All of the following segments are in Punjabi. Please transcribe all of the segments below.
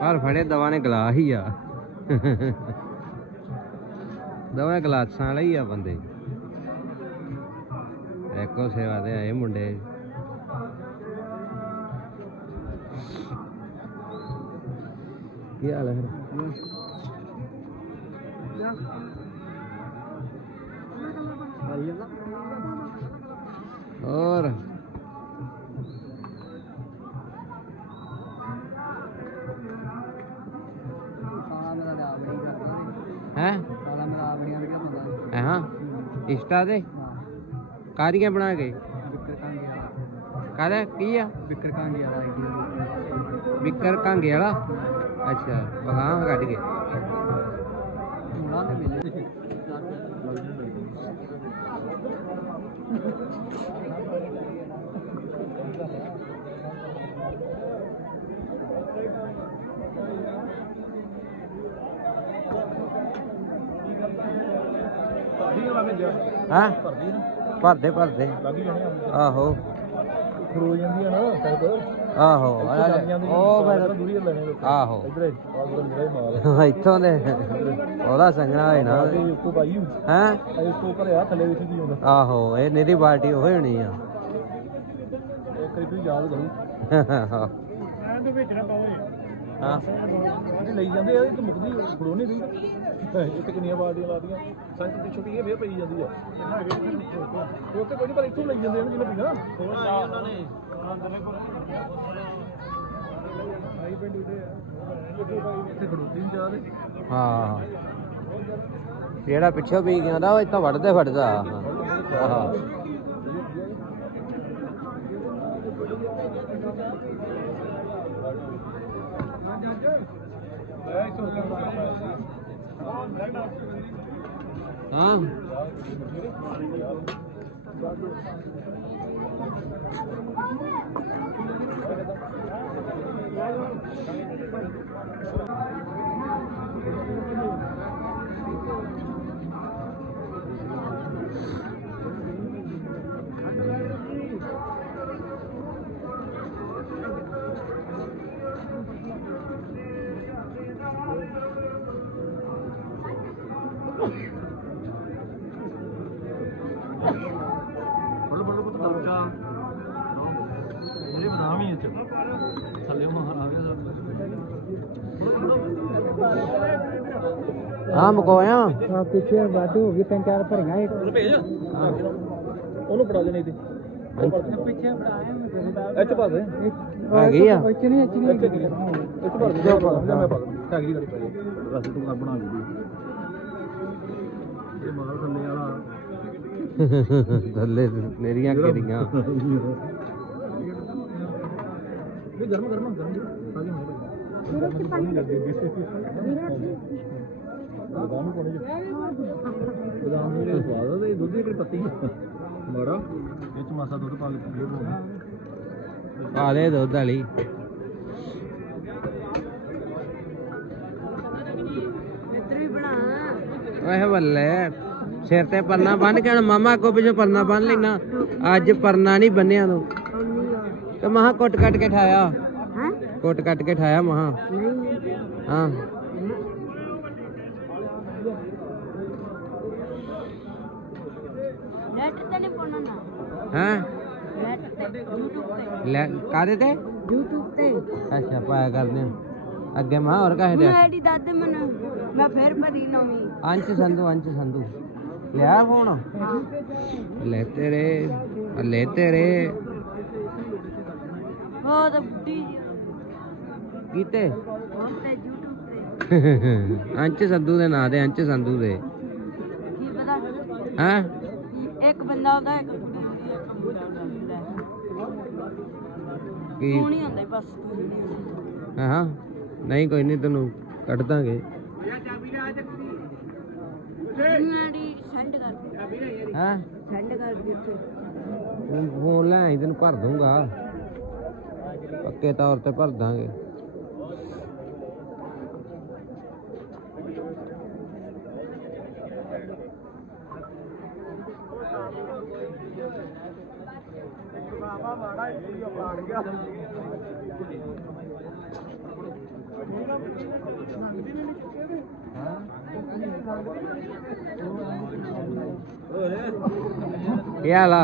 ਪਰ ਫੜੇ ਦਵਾ ਨੇ ਗਲਾਸ ਹੀ ਆ। ਦਵਾ ਗਲਾਸਾਂ ਵਾਲੇ ਆ ਬੰਦੇ। ਇੱਕੋ ਸੇਵਾ ਦੇ ਆਏ ਮੁੰਡੇ। ਕੀ ਹਾਲ ਹੈ ਹੋਰ। ਨੇ ਹੈ? ਸਾਲਾ ਮੇਰਾ ਹਾਂ। ਇੰਸਟਾ ਤੇ? ਕਾਰੀਆਂ ਬਣਾ ਕੇ? ਵਿਕਰ ਕਾਹਦਾ? ਕੀ ਆ? ਵਿਕਰ ਕਾਂਗੇ ਵਾਲਾ? ਵਿਕਰ ਕਾਂਗੇ ਵਾਲਾ ਅੱਛਾ ਬਗਾਂ ਕੱਢ ਕੇ। ਮੁੰਡਾ ਤੇ ਹਾਂ? ਭਰਦੇ ਭਰਦੇ ਆਹੋ। ਖਰੋ ਜਾਂਦੀ ਆ ਨਾ ਸਾਈਡ ਆਹੋ ਉਹ ਫਿਰ ਦੂਰੀ ਲੈਣੇ ਆਹੋ। ਇੱਥੋਂ ਦੇ। ਉਹਦਾ ਸੰਗਣਾ ਹੈ ਨਾ। ਹੈ? ਆਹੋ ਇਹ ਨਿਹਰੀ ਬਾਲਟੀ ਉਹ ਹੋਣੀ ਆ। ਇੱਕ ਵਾਰੀ ਯਾਦ ਕਰੋ। ਐਂ ਤੇ ਵੇਚਣਾ ਪਾਵੇ ਹਾਂ। ਇਹ ਲਈ ਜਾਂਦੇ ਆ ਇਹ ਤਾਂ ਮੁਕਦੀ ਖੜੋ ਨਹੀਂ ਰਹੀ। ਇੱਥੇ ਕਿੰਨੀਆਂ ਬਾਲਟੀਆਂ ਲਾਦੀਆਂ ਸੰਤ ਦੀ ਛੁੱਟੀ ਇਹ ਫੇਰ ਪਈ ਜਾਂਦੀ ਆ। ਉਹ ਤੇ ਕੋਈ ਨਹੀਂ ਪਰ ਇੱਥੋਂ ਲਈ ਜਾਂਦੇ ਨੇ ਜਿਹਨੇ ਪੀਣਾ। ਉਹਨਾਂ ਨੇ ਆਈ ਪਿੰਡ ਉਡੇ ਆ ਇੱਥੇ ਖੜੋਤੀ ਨਹੀਂ ਜਾ ਰਹੇ ਹਾਂ। ਜਿਹੜਾ ਪਿੱਛੋਂ ਪੀ ਗਿਆ ਦਾ ਉਹ ਇੱਥੋਂ ਵੜਦੇ ਫੜਦਾ ਆਹ ਹਾਂ। ਬੋਲ ਬੋਲ ਪੁੱਤ ਦਰਜਾ ਮੇਰੇ ਬਨਾਮ ਹੀ ਇੱਥੇ ਥੱਲੇ ਮਹਾਨ ਆ ਗਿਆ ਹਾਂ ਮਕੋਇਆ ਆ ਪਿੱਛੇ ਵਾਧੂ ਹੋ ਗਈ ਤਿੰਨ ਚਾਰ ਭਰੀਆਂ ਇੱਕ ਉਹਨੂੰ ਭੇਜ ਉਹਨੂੰ ਫੜਾ ਦੇਣੀ ਤੇ ਪਿੱਛੇ ਫੜਾਇਆ ਇੱਥੇ ਪਾ ਦੇ ਹੈਗੀ ਆ ਇੱਥੇ ਨਹੀਂ ਇੱਥੇ ਨਹੀਂ ਇੱਥੇ ਇੱਥੇ ਭਰ ਦੇ ਮੈਂ ਪਾ ਦੂੰ ਟੈਗਰੀ ਕਰੀ ਪਈ ਰਸ ਤੂੰ ਕਰ ਬਣਾ ਲਈ ਇਹ ਮਾਲ ਥੱਲੇ ਵਾਲਾ ਥੱਲੇ ਮੇਰੀਆਂ ਕਿਰੀਆਂ ਇਹ ਗਰਮ ਗਰਮ ਗਰਮ। ਲੱਗੇ ਬਦਾਮ ਪਾਣੀ ਚ ਬਦਾਮ ਦੇ ਸਵਾਦ ਆ ਤੇ ਦੁੱਧ ਦੀ ਪੱਤੀ ਮਾੜਾ। ਇਹ ਚ ਮਾਸਾ ਦੁੱਧ ਪਾ ਕੇ ਪੀਓ। ਪਾ ਦੇ ਦੁੱਧ ਵਾਲੀ ਇੱਧਰ ਵੀ ਬਣਾ ਓਏ ਬੱਲੇ। ਸਿਰ ਤੇ ਪਰਨਾ ਬੰਨ ਕੇ ਮਾਮਾ ਕੋ ਪਿਛੇ ਪਰਨਾ ਬੰਨ ਲੈਣਾ। ਅੱਜ ਪਰਨਾ ਨਹੀਂ ਬੰਨਿਆ ਆ ਤੇ ਮਹਾ ਕੁੱਟ ਕੱਟ ਕੇ ਠਾਇਆ। ਹੈ? ਕੁੱਟ ਕੱਟ ਕੇ ਠਾਇਆ ਮਹਾ। ਹਾਂ। ਨੈਟ ਤੇ ਨਹੀਂ ਪਾਉਣਾ ਨਾ। ਹਾਂ? ਨੈਟ ਤੇ YouTube ਤੇ। ਲੈ ਕਾਦੇ ਤੇ? YouTube ਤੇ। ਅੱਛਾ ਪਾਇਆ ਕਰਦੇ ਆ ਅੱਗੇ ਮਹਾ ਹੋਰ ਕਾਹੇ ਦੇ ਮੈਂ ਆਈਡੀ ਦੱਸ ਦੇ ਮੈਨੂੰ ਮੈਂ ਫੇਰ ਭਰੀ ਨਵੀਂ ਅੰਚ ਸੰਧੂ ਅੰਚ ਸੰਧੂ। ਲਿਆ ਫੋਨ ਲੈ ਤੇਰੇ ਲੈ ਤੇਰੇ। ਉਹ ਤਾਂ ਬੁੱਢੀ ਕੀਤੇ? ਤੇ YouTube ਤੇ। ਅੰਚ ਸੰਧੂ ਦੇ ਨਾਂ ਦੇ ਅੰਚ ਸੰਧੂ ਦੇ। ਕੀ ਪਤਾ? ਹਾਂ? ਇੱਕ ਬੰਦਾ ਹੁੰਦਾ ਇੱਕ ਕੁੜੀ ਹੁੰਦੀ ਇੱਕ ਮੁੰਡਾ ਹੁੰਦਾ ਲੈ ਕੀ? ਤੂੰ ਨਹੀਂ ਹੁੰਦਾ ਬਸ। ਹਾਂ। ਨਹੀਂ ਕੋਈ ਨਹੀਂ ਤੈਨੂੰ ਕੱਢ ਦਾਂਗੇ। ਆਈਡੀ ਸੈਂਡ ਕਰ ਹਾਂ? ਸੈਂਡ ਕਰ ਦੇ ਉੱਥੇ ਫੋਨ ਲੈ ਆਈ ਤੈਨੂੰ ਭਰ ਦੂੰਗਾ ਪੱਕੇ ਤੌਰ ਤੇ ਭਰ ਦਾਂਗੇ। ਮਾੜਾ ਹੀ ਪਾੜ ਗਿਆ ਕੀ ਹਾਲ ਆ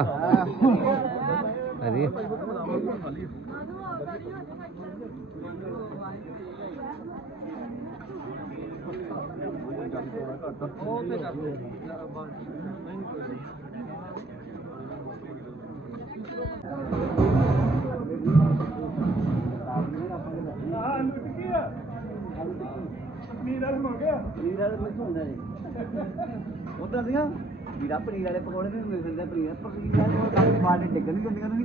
ਵਧੀਆ ਉਧਰ ਦੀਆਂ? ਵੀਰਾ ਪਨੀਰ ਵਾਲੇ ਪਕੌੜੇ ਵੀ ਮਿਲ ਜਾਂਦੇ ਪਨੀਰ ਪਨੀਰ ਵਾਲੇ ਕੋਲ ਕਾਫੀ ਬਾਲ ਡਿੱਗਣ ਵੀ ਜਾਂਦੀਆਂ ਨਹੀਂ।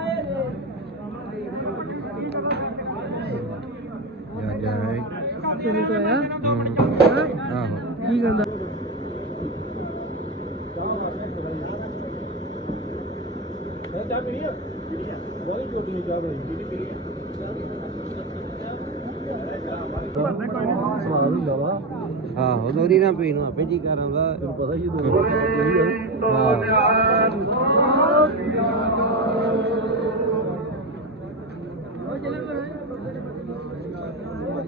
ਤੈਨੂੰ ਤਾਂ ਆਇਆ ਆਹੋ ਕੀ ਆ? ਪੀਣੀ ਸਵਾਦ ਹੁੰਦਾ ਵਾ ਆਹੋ ਦੋਰੀ ਨਾ ਪੀਣ ਨੂੰ ਆਪੇ ਜੀ ਕਰਾਂਦਾ ਤੈਨੂੰ ਪਤਾ ਹੀ ਹੈ। ਦੋ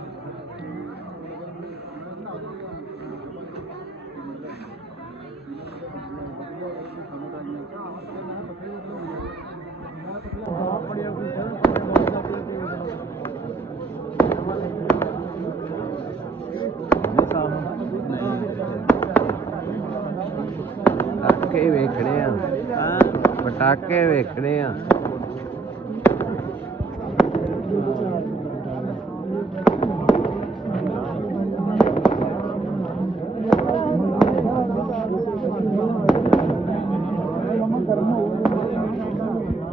ਪਟਾਕੇ Que me crean.